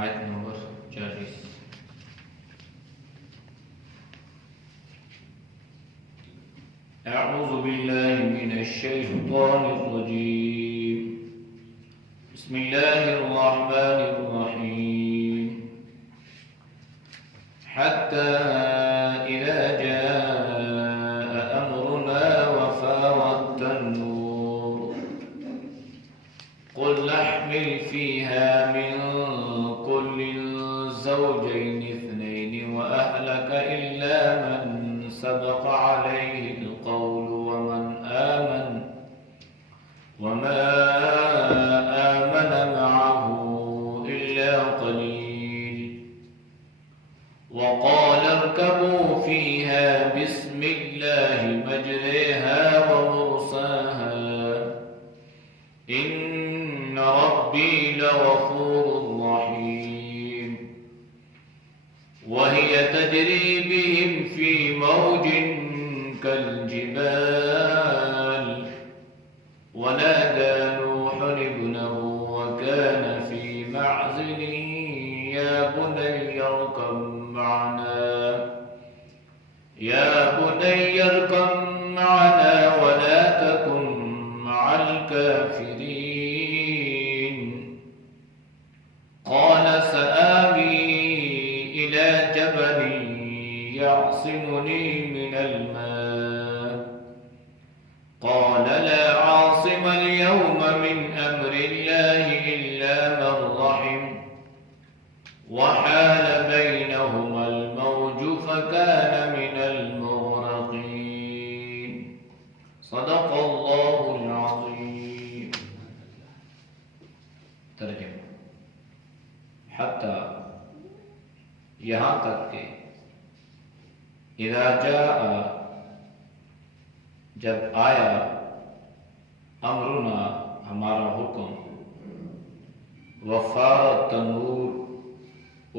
آیت نمبر 40۔ اعوذ باللہ من الشیطان الرجیم، بسم اللہ الرحمن الرحیم، حتی اذا جاء امرنا وفارت النور قل نحمل فيها من كل زوجين اثنين وأهلك إلا من سبق عليه القول وما آمن معه إلا قليل وقال اركبوا فيها بسم الله مجريها ومرساها إن ربي لغفور رحيم وهي تجري بهم في موج كالجبال ونادى نوح ابنه وكان في معزل يا بني اركب معنا ولا تكن مع الكافرين قال سآوي إلى جبل يعصمني من الماء قال لا عاصم اليوم من أمر الله إلا من رحم وحال بينهما الموج فكان من المغرقين صدق الله العظيم۔ ترجمہ: حتی یہاں تک کہ اذا جاء جب آیا امرنا ہمارا حکم وفار تنور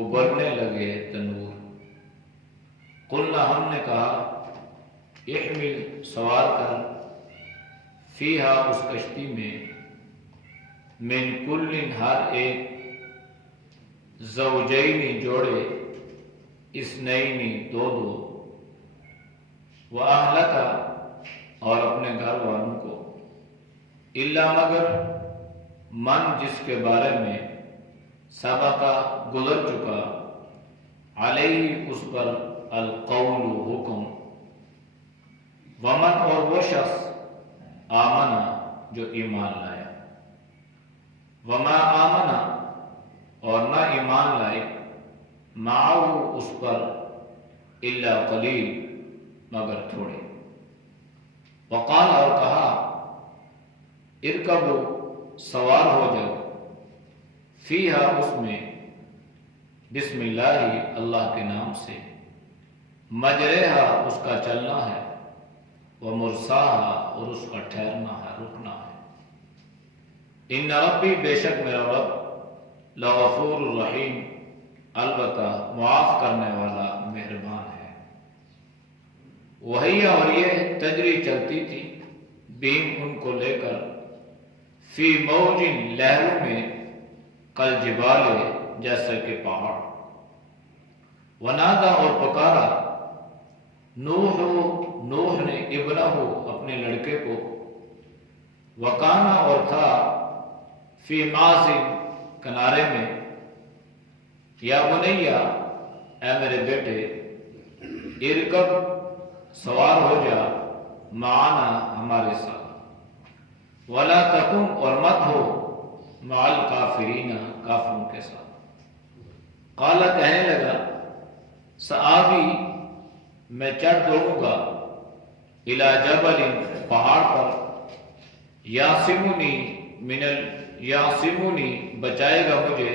ابلنے لگے تنور قلنا ہم نے کہا احمل سوار کر فیہا اس کشتی میں من کل ہر ایک زوجین جوڑے اثنین دو وأہلک اور اپنے گھر والوں کو الا مگر من جس کے بارے میں سبقہ گزر چکا علیہ اس پر القول حکم ومن اور وہ شخص آمنا جو ایمان لایا وما آمنا اور نہ ایمان لائے معه اس پر الا قلیل مگر تھوڑے وقال اور کہا ارکبوا سوار ہو جاؤ فیہا اس میں بسم اللہ اللہ کے نام سے مجرہا اس کا چلنا ہے ومرساہا اور اس کا ٹھہرنا ہے رکنا ہے ان ربی بے شک میرا رب لغفور الرحیم البتہ معاف کرنے والا مہربان ہے وہی اور یہ تجری چلتی تھی بیم ان کو لے کر فی موج لہروں میں کل جبال جیسا کہ پہاڑ ونادا اور پکارا نوح نے ابنہ اپنے لڑکے کو وکانا اور تھا فی معزل کنارے میں یا بنیا اے میرے بیٹے ارکب سوار ہو جا معنا ہمارے ساتھ ولا تکن اور مت ہو مع الکافرین کافروں کے ساتھ قال کہنے لگا سآوی میں چڑھ دوڑوں گا الی جبل پہاڑ پر یاسمونی بچائے گا مجھے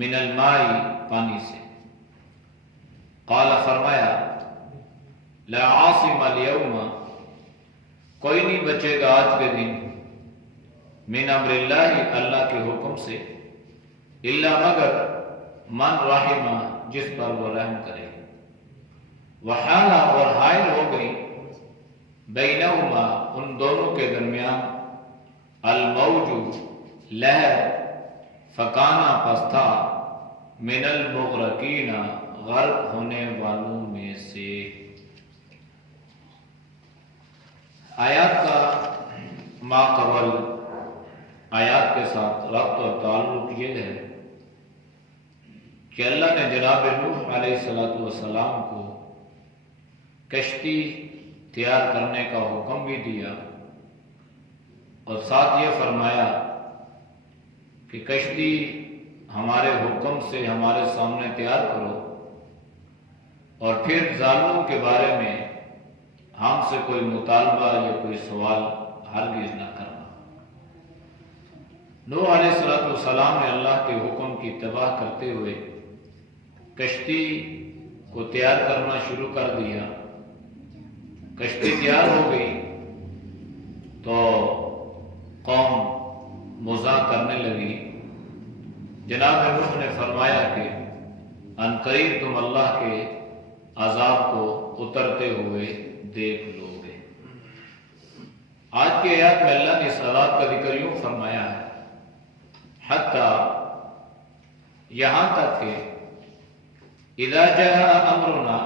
من الماء پانی سے قال فرمایا لا عاصم اليوم کوئی نہیں بچے گا آج کے دن من امر اللہ اللہ کے حکم سے الا مگر من رحم جس پر وہ رحم کرے وحالا اور حائل ہو گئی بینہما ان دونوں کے درمیان الموج لہر فکانا پس تھا من المغرقین غرق ہونے والوں میں سے۔ آیات کا ما قبل آیات کے ساتھ ربط اور تعلق یہ ہے کہ اللہ نے جناب نوح علیہ السلام کو کشتی تیار کرنے کا حکم بھی دیا اور ساتھ یہ فرمایا کہ کشتی ہمارے حکم سے ہمارے سامنے تیار کرو اور پھر ظالموں کے بارے میں ہم سے کوئی مطالبہ یا کوئی سوال ہرگز نہ کرنا۔ نوح علیہ السلام نے اللہ کے حکم کی اتباع کرتے ہوئے کشتی کو تیار کرنا شروع کر دیا۔ کشتی تیار ہو گئی تو قوم مزاح کرنے لگی۔ جناب نوح نے فرمایا کہ عنقریب تم اللہ کے عذاب کو اترتے ہوئے دیکھ لو گے۔ آج کے آیات میں اللہ نے اس عذاب کا ذکر یوں فرمایا ہے حتیٰ یہاں تک کہ اذا جاء امرنا،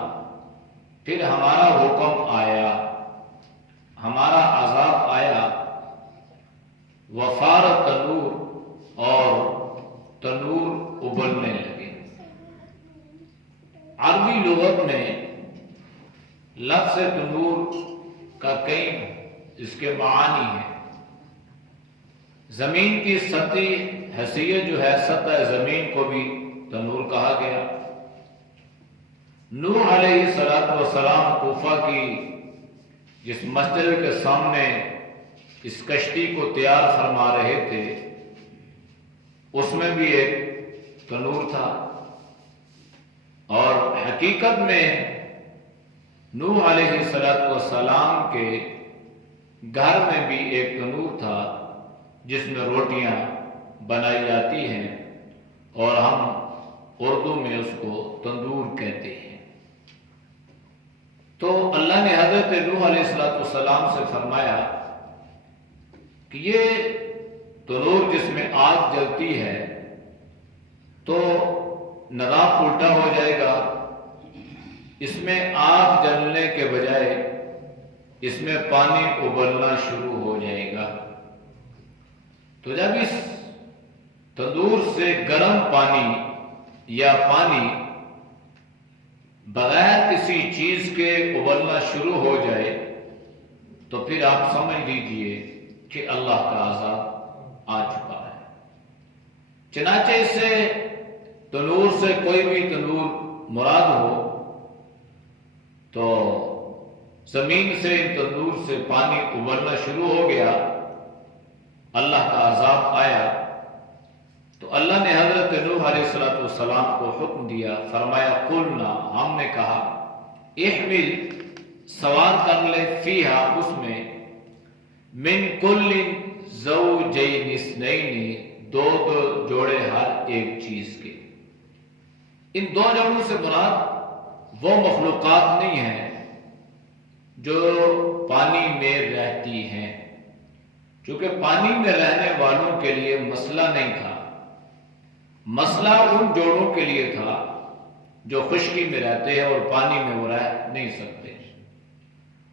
پھر ہمارا حکم آیا، ہمارا عذاب آیا، وفار تنور، اور تنور ابلنے لگے۔ عربی لغت میں لفظ تنور کا کئی اس کے معانی ہیں۔ زمین کی سطح حیثیت جو ہے، سطح زمین کو بھی تنور کہا گیا۔ نوح علیہ السلام کوفہ کی جس مسجد کے سامنے اس کشتی کو تیار فرما رہے تھے، اس میں بھی ایک تنور تھا، اور حقیقت میں نوح علیہ السلام کے گھر میں بھی ایک تنور تھا جس میں روٹیاں بنائی جاتی ہیں، اور ہم اردو میں اس کو تندور کہتے ہیں۔ تو اللہ نے حضرت نوح علیہ السلام سے فرمایا کہ یہ تنور جس میں آگ جلتی ہے تو نظام الٹا ہو جائے گا، اس میں آگ جلنے کے بجائے اس میں پانی ابلنا شروع ہو جائے گا۔ تو جب اس تندور سے گرم پانی یا پانی بغیر کسی چیز کے ابلنا شروع ہو جائے تو پھر آپ سمجھ لیجئے کہ اللہ کا عذاب آ چکا ہے۔ چنانچہ اس سے تنور سے کوئی بھی تنور مراد ہو تو زمین سے تندور سے پانی ابلنا شروع ہو گیا، اللہ کا عذاب آیا، تو اللہ نے حضرت نوح علیہ السلام کو حکم دیا، فرمایا قلنا، ہم نے کہا، احمل، سوار کر لے، فیہا، اس میں، من کل زوجین اثنین، دو جوڑے ہر ایک چیز کے۔ ان دو جوڑوں سے مراد وہ مخلوقات نہیں ہیں جو پانی میں رہتی ہیں، کیونکہ پانی میں رہنے والوں کے لیے مسئلہ نہیں تھا، مسئلہ ان جوڑوں کے لیے تھا جو خشکی میں رہتے ہیں اور پانی میں وہ رہ نہیں سکتے،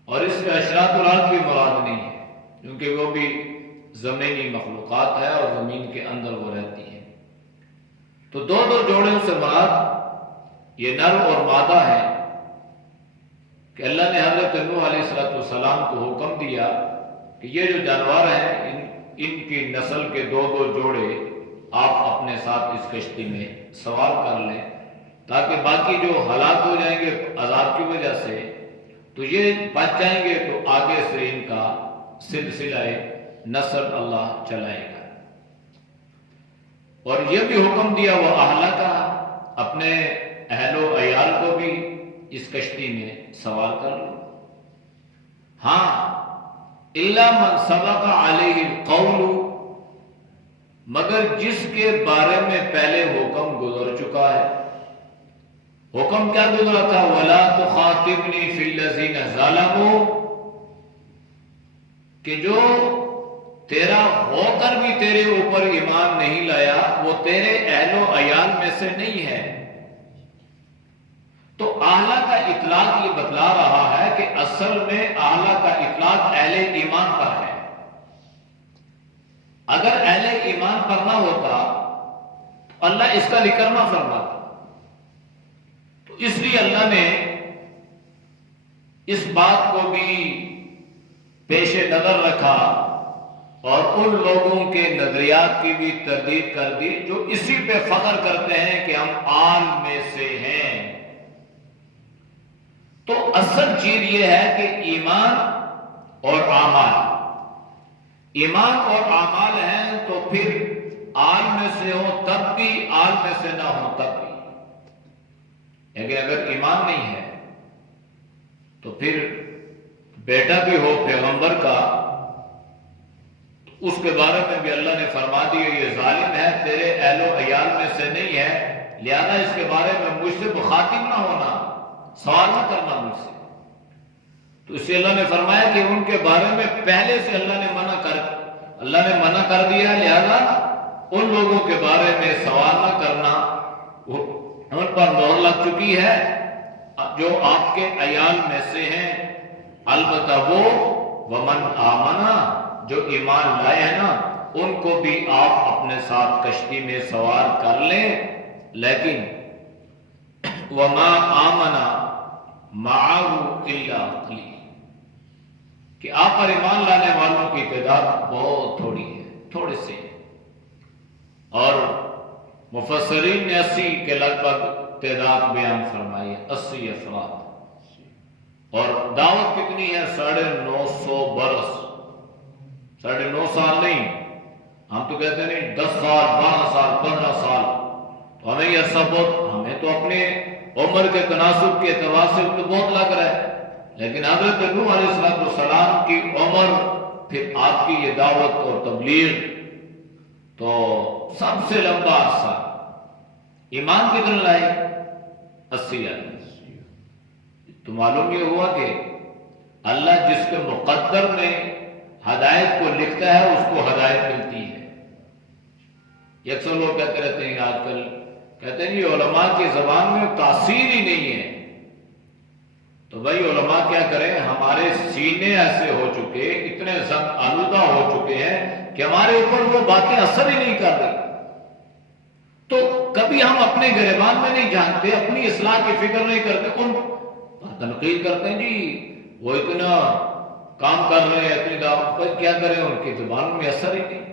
اور اس میں اشراط الارض بھی مراد نہیں ہے کیونکہ وہ بھی زمینی مخلوقات ہے اور زمین کے اندر وہ رہتی ہے۔ تو دو جوڑوں سے مراد یہ نر اور مادہ ہے کہ اللہ نے حضرت نوح علیہ السلام کو حکم دیا کہ یہ جو جانور ہیں ان کی نسل کے دو جوڑے آپ اپنے ساتھ اس کشتی میں سوار کر لیں، تاکہ باقی جو ہلاک ہو جائیں گے عذاب کی وجہ سے تو یہ بچ جائیں گے، تو آگے سے ان کا سلسلہ نسل اللہ چلائے گا۔ اور یہ بھی حکم دیا وہ اہلہ کا، اپنے اہل و عیال کو بھی اس کشتی میں سوار کر لو۔ ہاں، الا من سبق علیہ القول، مگر جس کے بارے میں پہلے حکم گزر چکا ہے۔ حکم کیا گزرا تھا؟ وَلَا تُخَاطِبْنِي فِي الَّذِينَ ظَلَمُوا، کہ جو تیرا ہو کر بھی تیرے اوپر ایمان نہیں لایا، وہ تیرے اہل و عیال میں سے نہیں ہے۔ تو اعلیٰ کا اطلاق یہ بتلا رہا ہے کہ اصل میں اعلیٰ کا اطلاق اہل ایمان پر ہے۔ اگر اہل ایمان پر نہ ہوتا تو اللہ اس کا ذکر نہ فرماتا۔ تو اس لیے اللہ نے اس بات کو بھی پیش نظر رکھا اور ان لوگوں کے نظریات کی بھی تردید کر دی جو اسی پہ فخر کرتے ہیں کہ ہم آل میں سے ہیں۔ تو اصل چیز یہ ہے کہ ایمان اور اعمال، ایمان اور اعمال ہیں تو پھر آل میں سے ہو تب بھی، آل میں سے نہ ہو تب بھی۔ لیکن اگر ایمان نہیں ہے تو پھر بیٹا بھی ہو پیغمبر کا، اس کے بارے میں بھی اللہ نے فرما دیا یہ ظالم ہے، تیرے اہل و عیال میں سے نہیں ہے، لہذا اس کے بارے میں مجھ سے مخاطب نہ ہونا، سوال نہ کرنا مجھ سے۔ تو اس سے اللہ نے فرمایا کہ ان کے بارے میں پہلے سے اللہ نے منع کر دیا، لہذا ان لوگوں کے بارے میں سوال نہ کرنا، ان پر مہر لگ چکی ہے جو آپ کے عیال میں سے ہیں۔ البتہ وہ ومن آمنا، جو ایمان لائے ہیں نا، ان کو بھی آپ اپنے ساتھ کشتی میں سوار کر لیں، لیکن وما آمنا معه الا قلیل، کہ آپ پر ایمان لانے والوں کی تعداد بہت تھوڑی ہے، تھوڑے سے۔ اور مفسرین نے 80 کے لگ بھگ تعداد بیان فرمائی ہے، 80 افراد۔ اور دعوت کتنی ہے؟ 950 برس، 9.5 سال نہیں، ہم تو کہتے نہیں 10 سال 12 سال 15 سال، تو ہمیں یہ عرصہ بہت، ہمیں تو اپنے عمر کے تناسب کے اعتبار سے تو بہت لگ رہا ہے، لیکن حضرت نوح علیہ السلام کی عمر، پھر آپ کی یہ دعوت اور تبلیغ، تو سب سے لمبا عرصہ۔ ایمان کتنا لائے؟ 80 آئے۔ تو معلوم یہ ہوا کہ اللہ جس کے مقدر میں ہدایت کو لکھتا ہے اس کو ہدایت ملتی ہے۔ اکثر لوگ کہتے رہتے ہیں آج کل، کہتے ہیں یہ علماء کی زبان میں تاثیر ہی نہیں ہے۔ تو بھائی علماء کیا کریں، ہمارے سینے ایسے ہو چکے، اتنے زنگ آلودہ ہو چکے ہیں کہ ہمارے اوپر وہ باتیں اثر ہی نہیں کر رہی۔ تو کبھی ہم اپنے گریبان میں نہیں جانتے، اپنی اصلاح کی فکر نہیں کرتے، ان تنقید کرتے ہیں جی وہ اتنا کام کر رہے ہیں، اتنی دعوت، پر کیا کریں، ان کی زبان میں اثر ہی نہیں۔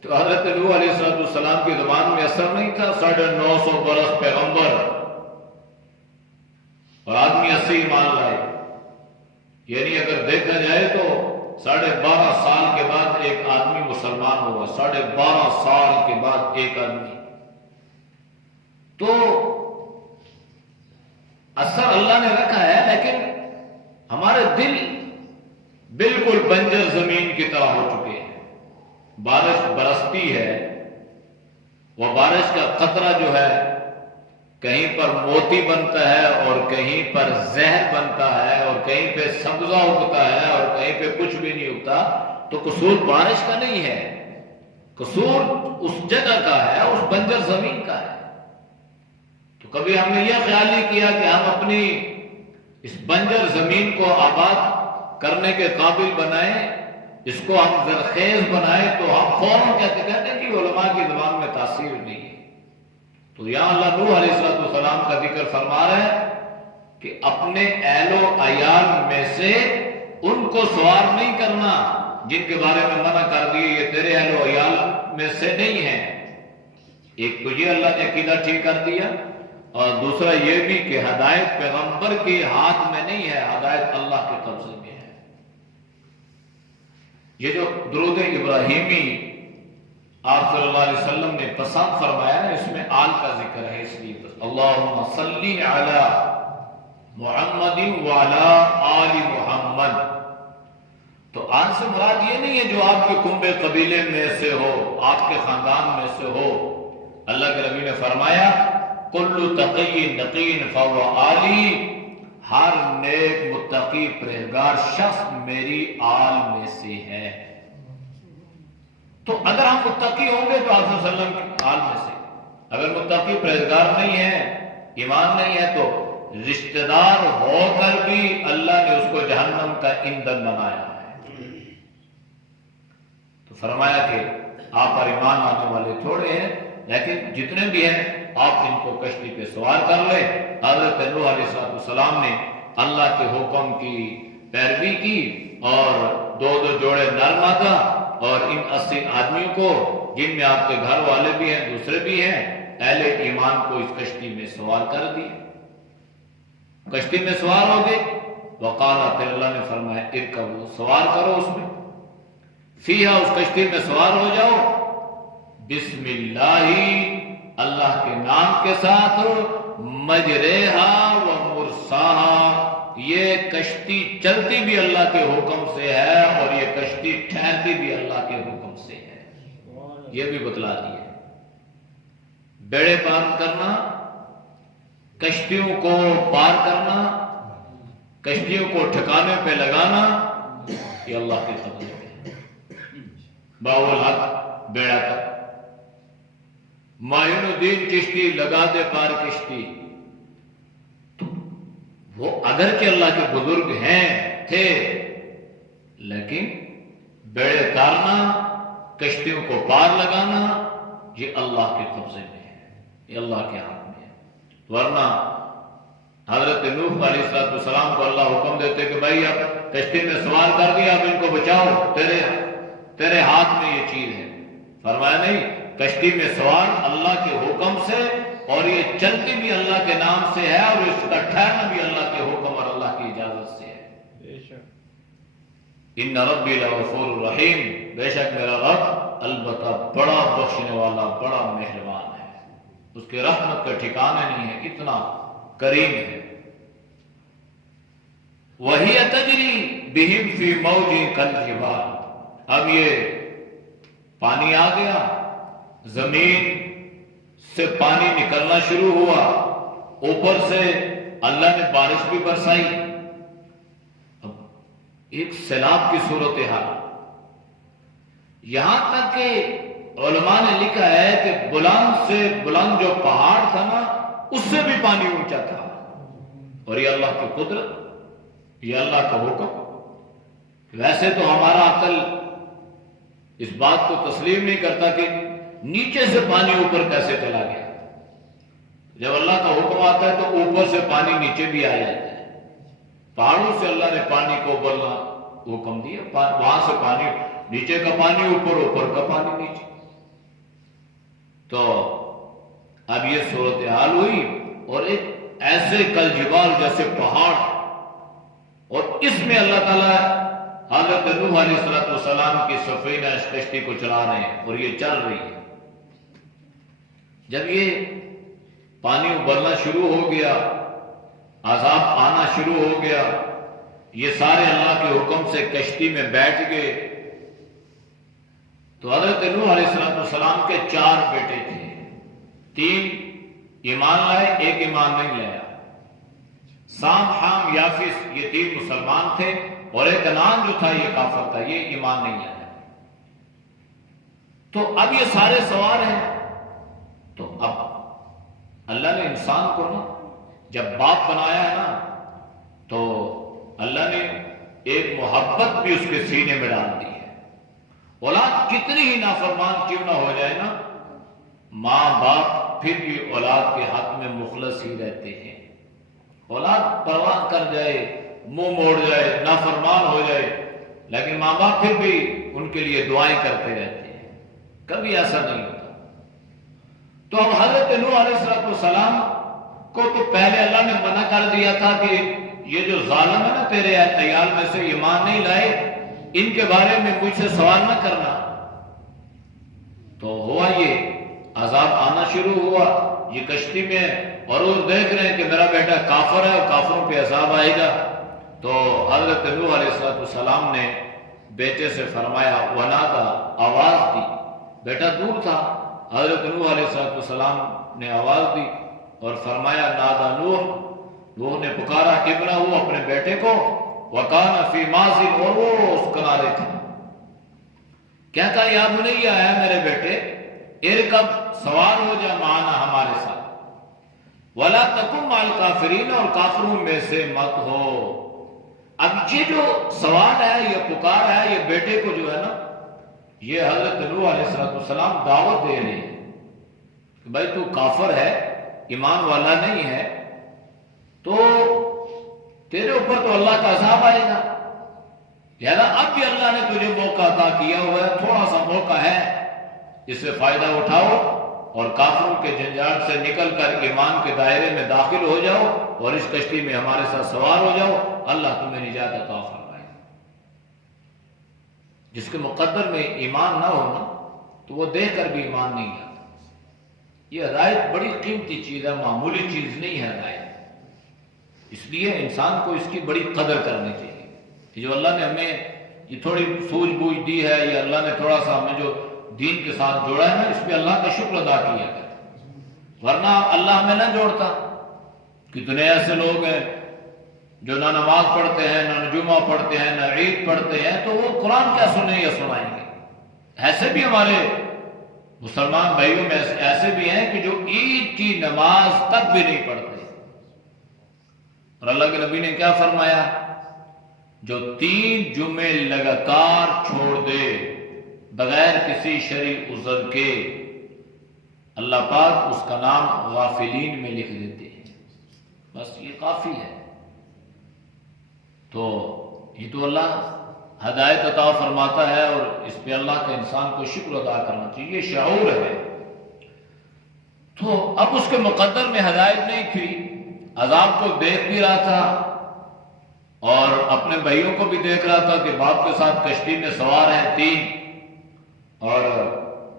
تو حضرت نوح علیہ السلام کی زبان میں اثر نہیں تھا، 950 برس پیغمبر اور آدمی 80 ایمان لائے۔ یعنی اگر دیکھا جائے تو 12.5 سال کے بعد ایک آدمی مسلمان ہوا، 12.5 سال کے بعد ایک آدمی۔ تو اثر اللہ نے رکھا ہے، لیکن ہمارے دل بالکل بنجر زمین کی طرح ہو چکے ہیں۔ بارش برستی ہے، وہ بارش کا قطرہ جو ہے کہیں پر موتی بنتا ہے اور کہیں پر زہر بنتا ہے اور کہیں پہ سبزہ اگتا ہے اور کہیں پہ کچھ بھی نہیں اگتا۔ تو قصور بارش کا نہیں ہے، قصور اس جگہ کا ہے، اس بنجر زمین کا ہے۔ تو کبھی ہم نے یہ خیال نہیں کیا کہ ہم اپنی اس بنجر زمین کو آباد کرنے کے قابل بنائیں، اس کو ہم زرخیز بنائیں، تو ہم فوراً کہتے ہیں کہ علماء کی زبان میں تاثیر نہیں ہے۔ تو یہاں اللہ نوح علیہ السلام کا ذکر فرما رہا ہے کہ اپنے اہل و عیال میں سے ان کو سوار نہیں کرنا جن کے بارے میں منع کر دیے یہ تیرے اہل و عیال میں سے نہیں ہیں۔ ایک تو یہ اللہ نے عقیدہ ٹھیک کر دیا، اور دوسرا یہ بھی کہ ہدایت پیغمبر کے ہاتھ میں نہیں ہے، ہدایت اللہ کے قبضے میں ہے۔ یہ جو درود ابراہیمی آپ صلی اللہ علیہ وسلم نے پسند فرمایا نا، اس میں آل کا ذکر ہے، اس لیے اللہم صلی علی محمد وعلی آل محمد۔ تو آل سے مراد یہ نہیں ہے جو آپ کے کنبے قبیلے میں سے ہو، آپ کے خاندان میں سے ہو۔ اللہ کے نبی نے فرمایا کل تقی نقی فہو آلی، ہر نیک متقی پرہیزگار شخص میری آل میں سے ہے۔ تو اگر ہم متقی ہوں گے تو آپ صلی اللہ علیہ وسلم کے حال میں سے، اگر متقی پرہیزگار نہیں ہے، ایمان نہیں ہے، تو رشتہ دار ہو کر بھی اللہ نے اس کو جہنم کا ایندھن بنایا ہے۔ تو فرمایا کہ آپ پر ایمان آنے والے تھوڑے ہیں، لیکن جتنے بھی ہیں آپ ان کو کشتی پہ سوار کر لیں۔ حضرت نوح علیہ السلام نے اللہ کے حکم کی پیروی کی اور دو جوڑے نر مادہ اور ان 80 آدمیوں کو، جن میں آپ کے گھر والے بھی ہیں دوسرے بھی ہیں، اہل ایمان کو اس کشتی میں سوار کر دیا۔ کشتی میں سوار ہو گئے، وقال، پھر اللہ نے فرمایا ارکبوا، سوار کرو اس میں، فیہا، اس کشتی میں سوار ہو جاؤ، بسم اللہ، اللہ کے نام کے ساتھ، مجریہا و مرساہا، یہ کشتی چلتی بھی اللہ کے حکم سے ہے اور یہ کشتی ٹھہرتی بھی اللہ کے حکم سے ہے، یہ بھی بتلا دیا۔ بیڑے پار کرنا، کشتیوں کو پار کرنا، کشتیوں کو ٹھکانے پہ لگانا، یہ اللہ کے فضل ہے۔ باول حق بیڑا تک، معین الدین چشتی لگا دے پار کشتی، وہ اگرچہ اللہ کے بزرگ ہیں تھے، لیکن بیڑے تارنا، کشتیوں کو پار لگانا، یہ اللہ کے قبضے میں ہے، یہ اللہ کے ہاتھ میں ہے۔ ورنہ حضرت نوح علیہ السلام کو اللہ حکم دیتے کہ بھائی اب کشتی میں سوار کر دیا، اب ان کو بچاؤ، تیرے ہاتھ میں یہ چیز ہے۔ فرمایا نہیں، کشتی میں سوار اللہ کے حکم سے، اور یہ چلتی بھی اللہ کے نام سے ہے، اور اس کا ٹھہرنا بھی اللہ کے حکم اور اللہ کی اجازت سے ہے۔ ان ربی لغفور رحیم، بے شک میرا رب البتہ بڑا بخشنے والا، بڑا مہربان ہے، اس کے رحمت کا ٹھکانا نہیں ہے، اتنا کریم ہے۔ وہی تجری بہم فی موج کالجبال، اب یہ پانی آ گیا، زمین سے پانی نکلنا شروع ہوا، اوپر سے اللہ نے بارش بھی برسائی، اب ایک سیلاب کی صورتحال، یہاں تک کہ علماء نے لکھا ہے کہ بلند سے بلند جو پہاڑ تھا نا، اس سے بھی پانی اونچا تھا، اور یہ اللہ کی قدرت، یہ اللہ کا حکم۔ ویسے تو ہمارا عقل اس بات کو تسلیم نہیں کرتا کہ نیچے سے پانی اوپر کیسے چلا گیا۔ جب اللہ کا حکم آتا ہے تو اوپر سے پانی نیچے بھی آ جاتا ہے، پہاڑوں سے اللہ نے پانی کو ابلنا حکم دیا، وہاں سے پانی، نیچے کا پانی اوپر، اوپر کا پانی نیچے۔ تو اب یہ صورتحال ہوئی، اور ایک ایسے کالجبال جیسے پہاڑ، اور اس میں اللہ تعالیٰ حضرت نوح علیہ السلام کی سفینہ اس کشتی کو چلا رہے ہیں، اور یہ چل رہی ہے۔ جب یہ پانی ابلنا شروع ہو گیا، عذاب آنا شروع ہو گیا، یہ سارے اللہ کے حکم سے کشتی میں بیٹھ گئے، تو حضرت نوح علیہ السلام کے 4 بیٹے تھے، 3 ایمان لائے، 1 ایمان نہیں لایا۔ سام، حام، یافس، یہ 3 مسلمان تھے، اور ایک کنعان جو تھا یہ کافر تھا، یہ ایمان نہیں لایا۔ تو اب یہ سارے سوار ہیں، تو اب اللہ نے انسان کو نا جب باپ بنایا ہے نا، تو اللہ نے ایک محبت بھی اس کے سینے میں ڈال دی ہے۔ اولاد کتنی ہی نافرمان کیوں نہ ہو جائے نا، ماں باپ پھر بھی اولاد کے حق میں مخلص ہی رہتے ہیں۔ اولاد پرواہ کر جائے، منہ موڑ جائے، نافرمان ہو جائے، لیکن ماں باپ پھر بھی ان کے لیے دعائیں کرتے رہتے ہیں، کبھی ایسا نہیں ہوتا۔ تو اب حضرت نوح علیہ السلام کو تو پہلے اللہ نے منع کر دیا تھا کہ یہ جو ظالم ہے نا تیرے عیال میں سے ایمان نہیں لائے، ان کے بارے میں مجھ سے سوال نہ کرنا۔ تو ہوا یہ عذاب آنا شروع ہوا، یہ کشتی میں، اور وہ دیکھ رہے ہیں کہ میرا بیٹا کافر ہے اور کافروں پہ عذاب آئے گا۔ تو حضرت نوح علیہ السلام نے بیٹے سے فرمایا، ونادا، آواز دی، بیٹا دور تھا، حضرت نوح علیہ السلام نے آواز دی اور فرمایا، نادا نوح نے پکارا ابنہ، اپنے بیٹے کو، وکان فی معزل، اور وہ اس کنارے تھا۔ کیا کہا؟ یا بنیا، ہے میرے بیٹے، ارکب، سوار ہو جا، معنا ہمارے ساتھ، ولا تکن مع الکافرین، اور کافروں میں سے مت ہو۔ اب یہ جو سوال ہے، یہ پکار ہے، یہ بیٹے کو جو ہے نا، یہ حضرت نوح علیہ السلام دعوت دے رہے ہیں کہ بھائی تو کافر ہے، ایمان والا نہیں ہے، تو تیرے اوپر تو اللہ کا عذاب آئے گا، لہذا اب بھی اللہ نے تجھے موقع عطا کیا ہوا ہے، تھوڑا سا موقع ہے، اس سے فائدہ اٹھاؤ اور کافروں کے جھنجھاٹ سے نکل کر ایمان کے دائرے میں داخل ہو جاؤ اور اس کشتی میں ہمارے ساتھ سوار ہو جاؤ، اللہ تمہیں نجات عطا فرمائے۔ جس کے مقدر میں ایمان نہ ہونا تو وہ دیکھ کر بھی ایمان نہیں آتا۔ یہ ہدایت بڑی قیمتی چیز ہے، معمولی چیز نہیں ہے ہدایت، اس لیے انسان کو اس کی بڑی قدر کرنی چاہیے۔ جو اللہ نے ہمیں یہ تھوڑی سوجھ بوجھ دی ہے، یا اللہ نے تھوڑا سا ہمیں جو دین کے ساتھ جوڑا ہے نا، اس پہ اللہ کا شکر ادا کیا کرے، ورنہ اللہ ہمیں نہ جوڑتا۔ کتنے ایسے لوگ ہیں جو نہ نماز پڑھتے ہیں، نہ جمعہ پڑھتے ہیں، نہ عید پڑھتے ہیں، تو وہ قرآن کیا سنیں یا سنائیں گے؟ ایسے بھی ہمارے مسلمان بھائیوں میں ایسے بھی ہیں کہ جو عید کی نماز تک بھی نہیں پڑھتے، اور اللہ کے نبی نے کیا فرمایا؟ جو 3 جمعے لگاتار چھوڑ دے بغیر کسی شرعی عذر کے، اللہ پاک اس کا نام غافلین میں لکھ دیتے ہیں، بس یہ کافی ہے۔ تو یہ تو اللہ ہدایت عطا فرماتا ہے، اور اس پہ اللہ کا انسان کو شکر ادا کرنا چاہیے، یہ شعور ہے۔ تو اب اس کے مقدر میں ہدایت نہیں تھی، عذاب کو دیکھ بھی رہا تھا اور اپنے بھائیوں کو بھی دیکھ رہا تھا کہ باپ کے ساتھ کشتی میں سوار ہیں 3، اور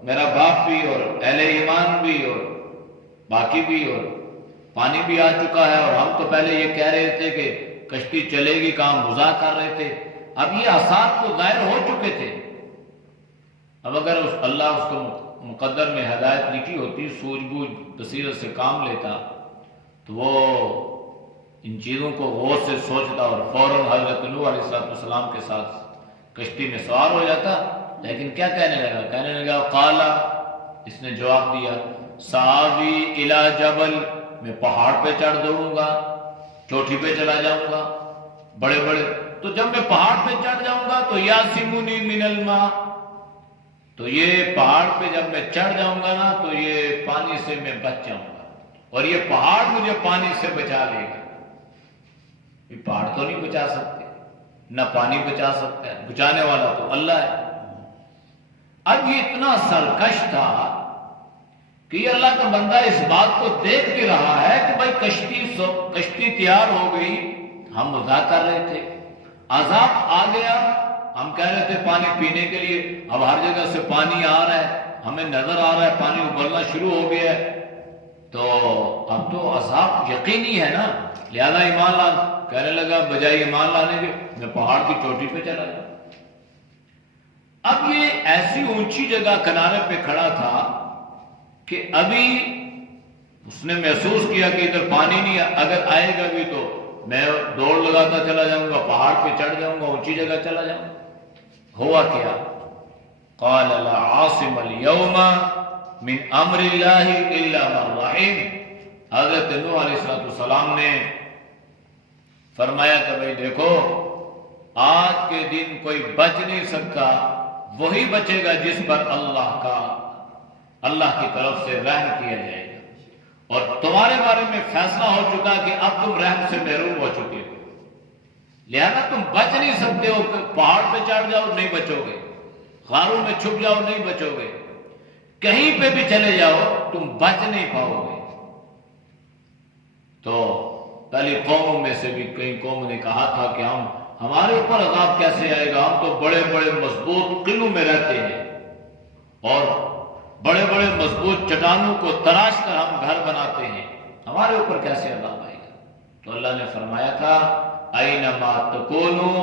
میرا باپ بھی اور اہل ایمان بھی اور باقی بھی، اور پانی بھی آ چکا ہے، اور ہم تو پہلے یہ کہہ رہے تھے کہ کشتی چلے گی، کام مزاح کر رہے تھے، اب یہ آثار تو ظاہر ہو چکے تھے۔ اب اگر اللہ اس کو مقدر میں ہدایت لکھی ہوتی، سوجھ بوجھ بصیرت سے کام لیتا، تو وہ ان چیزوں کو غور سے سوچتا اور فوراً حضرت نوح علیہ السلام کے ساتھ کشتی میں سوار ہو جاتا۔ لیکن کیا کہنے لگا؟ کہنے لگا قالا، اس نے جواب دیا، سآوی الی جبل، میں پہاڑ پہ چڑھ دوڑوں گا، چوٹی پہ چلا جاؤں گا، بڑے بڑے، تو جب میں پہاڑ پہ چڑھ جاؤں گا تو یاسمونی من الماء، تو یہ پہاڑ پہ جب میں چڑھ جاؤں گا نا تو یہ پانی سے میں بچ جاؤں گا، اور یہ پہاڑ مجھے پانی سے بچا لے گا۔ یہ پہاڑ تو نہیں بچا سکتے، نہ پانی بچا سکتا ہے، بچانے والا تو اللہ ہے۔ اب یہ اتنا سرکش تھا کہ یہ اللہ کا بندہ اس بات کو دیکھ بھی رہا ہے کہ بھائی کشتی تیار ہو گئی، ہم مزاح کر رہے تھے، عذاب آ گیا، ہم کہہ رہے تھے پانی پینے کے لیے، اب ہر جگہ سے پانی آ رہا ہے، ہمیں نظر آ رہا ہے پانی ابلنا شروع ہو گیا ہے، تو اب تو عذاب یقینی ہے نا، لہذا ایمان لانا۔ کہنے لگا بجائے ایمان لانے کے میں پہاڑ کی چوٹی پہ چلا جاؤں۔ اب یہ ایسی اونچی جگہ کنارے پہ کھڑا تھا کہ ابھی اس نے محسوس کیا کہ ادھر پانی نہیں ہے، اگر آئے گا بھی تو میں دوڑ لگاتا چلا جاؤں گا، پہاڑ پہ چڑھ جاؤں گا، اونچی جگہ چلا جاؤں گا۔ ہوا کیا؟ قال لا عاصم اليوم من امر اللہ الا من رحم، حضرت نوح علیہ السلام نے فرمایا کہ بھائی دیکھو، آج کے دن کوئی بچ نہیں سکتا، وہی بچے گا جس پر اللہ کی طرف سے رحم کیا جائے گا، اور تمہارے بارے میں فیصلہ ہو چکا کہ اب تم رحم سے محروم ہو چکے ہو، لہذا تم بچ نہیں سکتے ہو، پہاڑ پہ چڑھ جاؤ نہیں بچو گے، غاروں میں چھپ جاؤ نہیں بچو گے، کہیں پہ بھی چلے جاؤ تم بچ نہیں پاؤ گے۔ تو پہلی قوموں میں سے بھی کئی قوموں نے کہا تھا کہ ہمارے اوپر عذاب کیسے آئے گا، ہم تو بڑے بڑے مضبوط قلعوں میں رہتے ہیں اور بڑے بڑے مضبوط چٹانوں کو تراش کر ہم گھر بناتے ہیں، ہمارے اوپر کیسے عذاب آئے گا؟ تو اللہ نے فرمایا تھا اینما تکونوا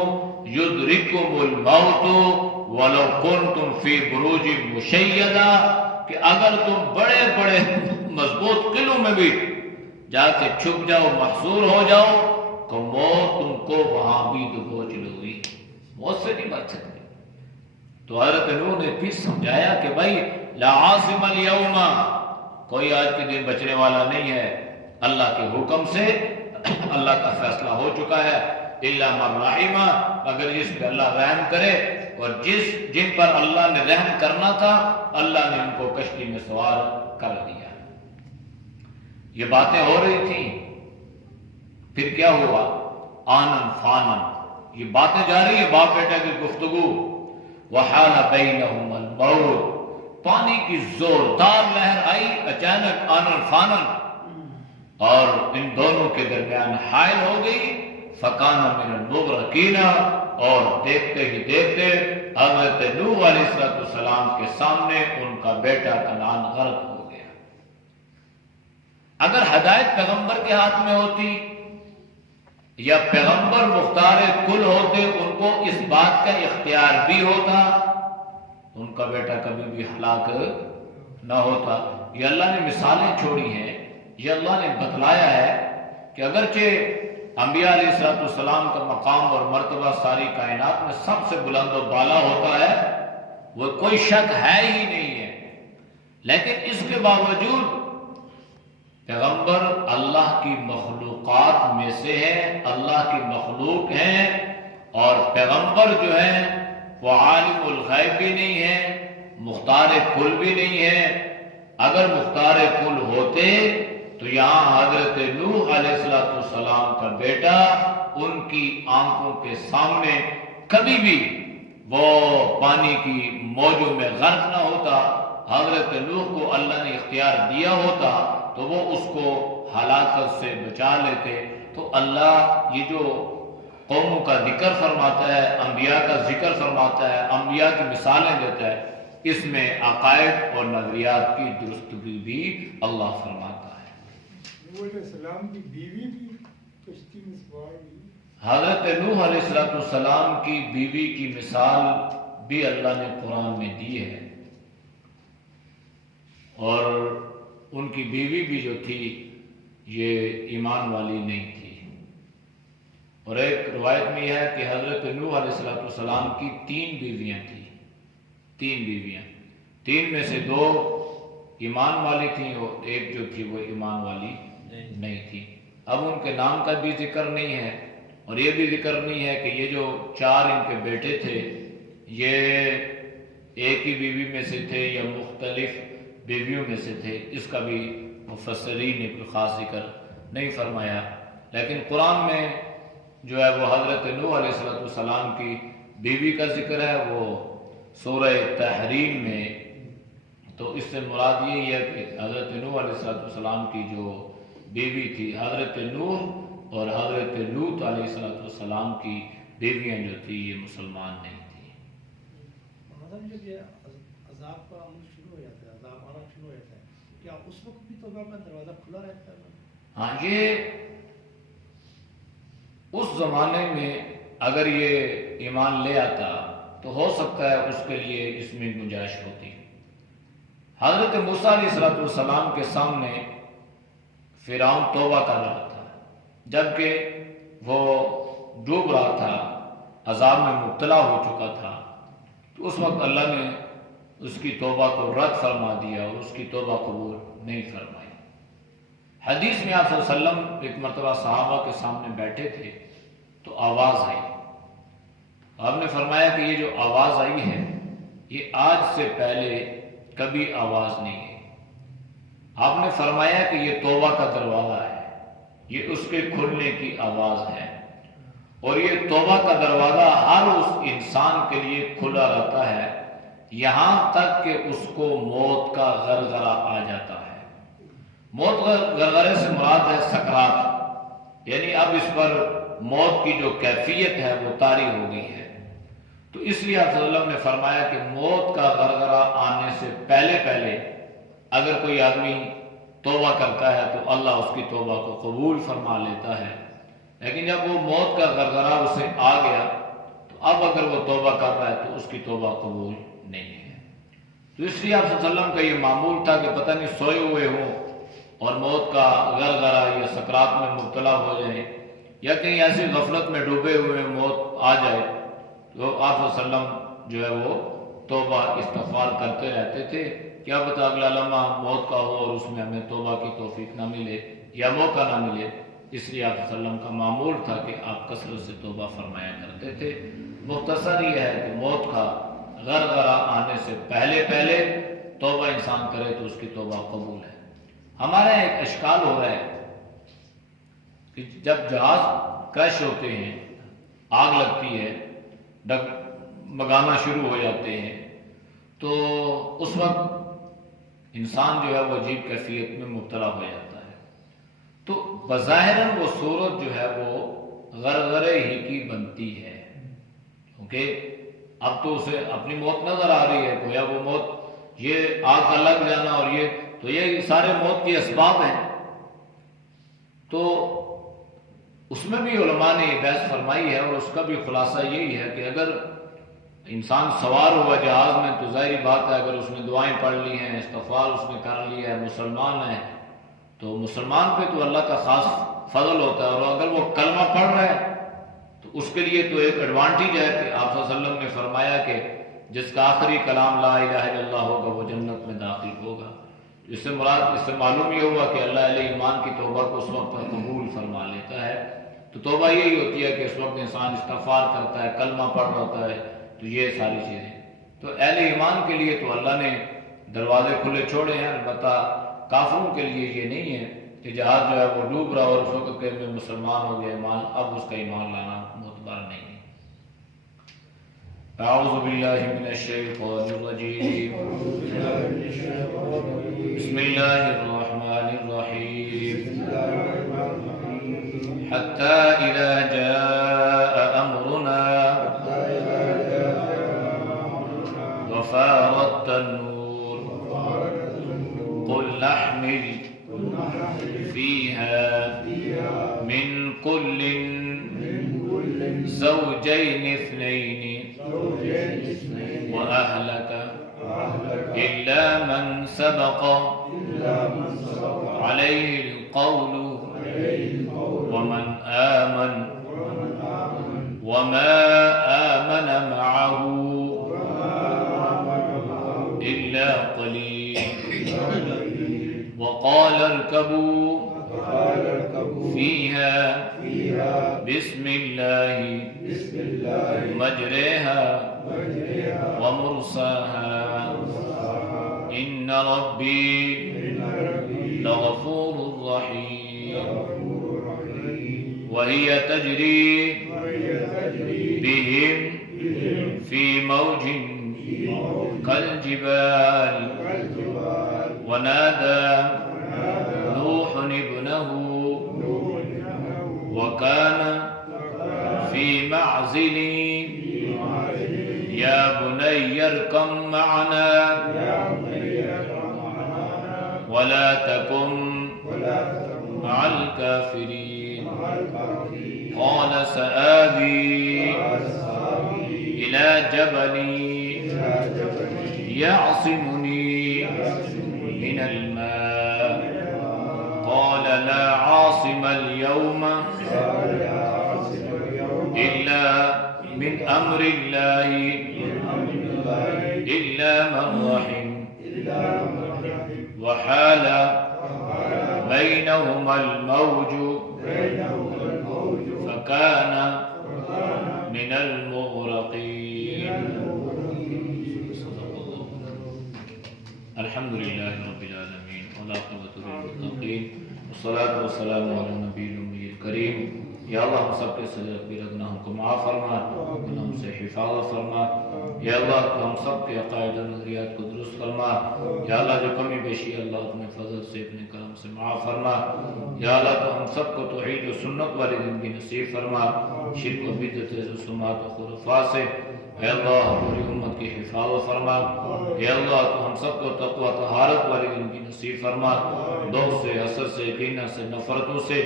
یدرککم الموت ولو کنتم فی بروج مشیدہ، کہ اگر تم بڑے بڑے مضبوط قلعوں میں بھی جا کے چھپ جاؤ، محصور ہو جاؤ، تو موت تم کو وہاں بھی دبوچ لے گی، موت سے نہیں بچ سکتے۔ تو حضرت نوح نے پھر سمجھایا کہ بھائی لا عاصم اليوم، کوئی آج کے دن بچنے والا نہیں ہے اللہ کے حکم سے، اللہ کا فیصلہ ہو چکا ہے، الا من رحم، مگر جس پہ اللہ رحم کرے، اور جن پر اللہ نے رحم کرنا تھا اللہ نے ان کو کشتی میں سوار کر دیا۔ یہ باتیں ہو رہی تھیں، پھر کیا ہوا؟ آنن فانن، یہ باتیں جاری ہیں، باپ بیٹا کی گفتگو۔ وحال بینہم الموت، پانی کی زوردار لہر آئی اچانک، آنن فانن، اور ان دونوں کے درمیان حائل ہو گئی۔ فکان من المغرقین، اور دیکھتے ہی دیکھتے حضرت نوح علیہ السلام کے سامنے ان کا بیٹا کنعان غرق ہو گیا۔ اگر ہدایت پیغمبر کے ہاتھ میں ہوتی یا پیغمبر مختار کل ہوتے، ان کو اس بات کا اختیار بھی ہوتا، ان کا بیٹا کبھی بھی ہلاک نہ ہوتا۔ یہ اللہ نے مثالیں چھوڑی ہیں، یہ اللہ نے بتلایا ہے کہ اگرچہ انبیاء علیہ السلام کا مقام اور مرتبہ ساری کائنات میں سب سے بلند و بالا ہوتا ہے، وہ کوئی شک ہے ہی نہیں ہے، لیکن اس کے باوجود پیغمبر اللہ کی مخلوقات میں سے ہے، اللہ کی مخلوق ہیں، اور پیغمبر جو ہے وہ عالم الغیب بھی نہیں ہے، مختار کل بھی نہیں ہے۔ اگر مختار کل ہوتے تو یہاں حضرت نوح علیہ السلام کا بیٹا ان کی آنکھوں کے سامنے کبھی بھی وہ پانی کی موجوں میں غرق نہ ہوتا۔ حضرت نوح کو اللہ نے اختیار دیا ہوتا تو وہ اس کو ہلاکت سے بچا لیتے۔ تو اللہ یہ جو قوموں کا ذکر فرماتا ہے، انبیاء کا ذکر فرماتا ہے، انبیاء کی مثالیں دیتا ہے، اس میں عقائد اور نظریات کی درستگی بھی اللہ فرماتا ہے۔ نوح علیہ السلام کی بیوی بھی کشتی میں سوار ہوئی۔ حضرت نوح علیہ السلام کی بیوی کی مثال بھی اللہ نے قرآن میں دی ہے، اور ان کی بیوی بھی جو تھی یہ ایمان والی نہیں تھی۔ اور ایک روایت میں یہ ہے کہ حضرت نوح علیہ السلام کی 3 بیویاں تھیں، 3 بیویاں، 3 میں سے 2 ایمان والی تھیں اور ایک جو تھی وہ ایمان والی نہیں تھی۔ اب ان کے نام کا بھی ذکر نہیں ہے، اور یہ بھی ذکر نہیں ہے کہ یہ جو 4 ان کے بیٹے تھے یہ ایک ہی بیوی میں سے تھے یا مختلف بیویوں میں سے تھے، اس کا بھی مفسرین نے کوئی خاص ذکر نہیں فرمایا۔ لیکن قرآن میں جو ہے وہ حضرت نوح علیہ السلام کی بیوی کا ذکر ہے، وہ سورہ تحریم میں۔ تو اس سے مراد یہی ہے کہ حضرت نوح علیہ السلام کی جو بیوی تھی، حضرت نوح اور حضرت لوط علیہ السلام کی بیویاں جو تھی یہ مسلمان نہیں تھی۔ جب یہ عذاب کا عمل شروع ہو جاتا ہے، عذاب آنا شروع ہو جاتا ہے، کیا اس وقت بھی توبہ کا دروازہ کھلا رہتا ہے؟ ہاں، یہ اس زمانے میں اگر یہ ایمان لے آتا تو ہو سکتا ہے اس کے لیے اس میں گنجائش ہوتی۔ حضرت موسیٰ علیہ السلام کے سامنے فرعون توبہ کر رہا تھا، جبکہ وہ ڈوب رہا تھا، عذاب میں مبتلا ہو چکا تھا، تو اس وقت اللہ نے اس کی توبہ کو رد فرما دیا اور اس کی توبہ قبول نہیں فرمائی۔ حدیث میں آپ صلی اللہ علیہ وسلم ایک مرتبہ صحابہ کے سامنے بیٹھے تھے تو آواز آئی، آپ نے فرمایا کہ یہ جو آواز آئی ہے یہ آج سے پہلے کبھی آواز نہیں ہے۔ آپ نے فرمایا کہ یہ توبہ کا دروازہ ہے، یہ اس کے کھلنے کی آواز ہے، اور یہ توبہ کا دروازہ ہر اس انسان کے لیے کھلا رہتا ہے یہاں تک کہ اس کو موت کا غرغرہ آ جاتا ہے۔ موت غرغرے سے مراد ہے سکرات، یعنی اب اس پر موت کی جو کیفیت ہے وہ طاری ہو گئی ہے۔ تو اس لیے آپ صلی اللہ علیہ وسلم نے فرمایا کہ موت کا غرغرہ آنے سے پہلے اگر کوئی آدمی توبہ کرتا ہے تو اللہ اس کی توبہ کو قبول فرما لیتا ہے، لیکن جب وہ موت کا غرغرہ اسے آ گیا تو اب اگر وہ توبہ کر رہا ہے تو اس کی توبہ قبول نہیں ہے۔ تو اس لیے آپ صلی اللہ علیہ وسلم کا یہ معمول تھا کہ پتہ نہیں سوئے ہوئے ہوں اور موت کا غرغرہ یا سکرات میں مبتلا ہو جائے یا کہیں ایسی غفلت میں ڈوبے ہوئے موت آ جائے تو آپ صلی اللہ علیہ وسلم جو ہے وہ توبہ استغفار کرتے رہتے تھے، کیا پتہ اگلا لمحہ موت کا ہو اور اس میں ہمیں توبہ کی توفیق نہ ملے یا موقع نہ ملے، اس لیے آپ صلی اللہ علیہ وسلم کا معمول تھا کہ آپ کثرت سے توبہ فرمایا کرتے تھے۔ مختصر یہ ہے کہ موت کا غرغرہ آنے سے پہلے توبہ انسان کرے تو اس کی توبہ قبول ہے۔ ہمارے ایک اشکال ہو رہا ہے کہ جب جہاز کریش ہوتے ہیں، آگ لگتی ہے، ڈگمگانا شروع ہو جاتے ہیں، تو اس وقت انسان جو ہے وہ عجیب کیفیت میں مبتلا ہو جاتا ہے، تو بظاہراً وہ صورت جو ہے وہ غرغرے ہی کی بنتی ہے، کیونکہ اب تو اسے اپنی موت نظر آ رہی ہے، گویا وہ موت، یہ آگ کا لگ جانا اور یہ سارے موت کے اسباب ہیں۔ تو اس میں بھی علماء نے یہ بحث فرمائی ہے، اور اس کا بھی خلاصہ یہی ہے کہ اگر انسان سوار ہوا جہاز میں تو ظاہری بات ہے، اگر اس نے دعائیں پڑھ لی ہیں، استغفار اس نے کر لیا ہے، مسلمان ہے، تو مسلمان پہ تو اللہ کا خاص فضل ہوتا ہے، اور اگر وہ کلمہ پڑھ رہا ہے تو اس کے لیے تو ایک ایڈوانٹیج ہے کہ آپ صلی اللہ علیہ وسلم نے فرمایا کہ جس کا آخری کلام لا الہ الا اللہ ہوگا وہ جنت میں داخل ہوگا۔ اس سے معلوم یہ ہوا کہ اللہ علیہ ایمان کی توبہ کو اس وقت پر قبول فرما لیتا ہے۔ تو توبہ یہی ہوتی ہے کہ اس وقت انسان استغفار کرتا ہے، کلمہ پڑھ رہا ہے، تو یہ ساری چیزیں، تو اہل ایمان کے لیے تو اللہ نے دروازے کھلے چھوڑے ہیں، البتہ کافروں کے لیے یہ نہیں ہے کہ جہاز جو ہے وہ ڈوب رہا اور اس وقت کہ میں مسلمان ہو گیا، ایمان اب اس کا ایمان لانا معتبر نہیں ہے۔ اعوذ باللہ من الشیطان الرجیم، بسم اللہ الرحمن الرحیم، حتی اذا جاء امرنا وفارت النور قل نحمل فيها من كل زوجين اثنين وأهلك إلا من سبق عليه القول ومن آمن وما آمن معه إلا قليل وقال اركبوا فيها بسم الله مجريها ومرساها إن ربي لغفور رحيم وهي تجري بهم في موج كالجبال ونادى نوح ابنه وكان في معزل يا بني اركب معنا ولا تكن مع الكافرين قال سآوي إلى جبل يعصمني من الماء قال لا عاصم اليوم إلا من أمر الله إلا من رحم وحال بينهما الموج فكان من المغرقين الحمد لله رب العالمين والعاقبة للمتقين والصلاة والسلام على النبي الأمي الكريم یا اللہ ہم سب کے صغیر کبیرہ گناہوں کو معاف فرما، گناہوں سے حفاظت فرما، یا اللہ ہم سب کے عقائد و نظریات کو درست فرما، یا اللہ جو کمی بیشی اللہ اپنے فضل سے اپنے کرم سے معاف فرما، یا اللہ تو ہم سب کو توحید و سنت والی زندگی نصیب فرما، شرک و بدعت رسومات و خرافات سے اے اللہ ہماری امت کی حفاظت فرما، اے اللہ تو ہم سب کو تقوی طہارت والی زندگی نصیب فرما، دوست سے، حسد سے، کینہ سے، نفرتوں سے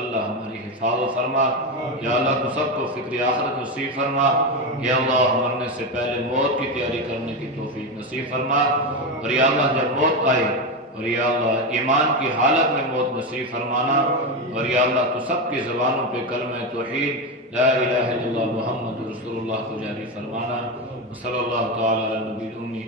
اللہ ہماری حفاظت فرما، یا اللہ تو سب کو فکر آخرت نصیب فرما، یا اللہ مرنے سے پہلے موت کی تیاری کرنے کی توفیق نصیب فرما، اور یا اللہ جب موت آئے اور یا اللہ ایمان کی حالت میں موت نصیب فرمانا، اور یا اللہ تو سب کی زبانوں پہ کلمہ توحید لا الہ الا اللہ محمد رسول اللہ کو جاری فرمانا، صلی اللہ تعالی علی نبی الامی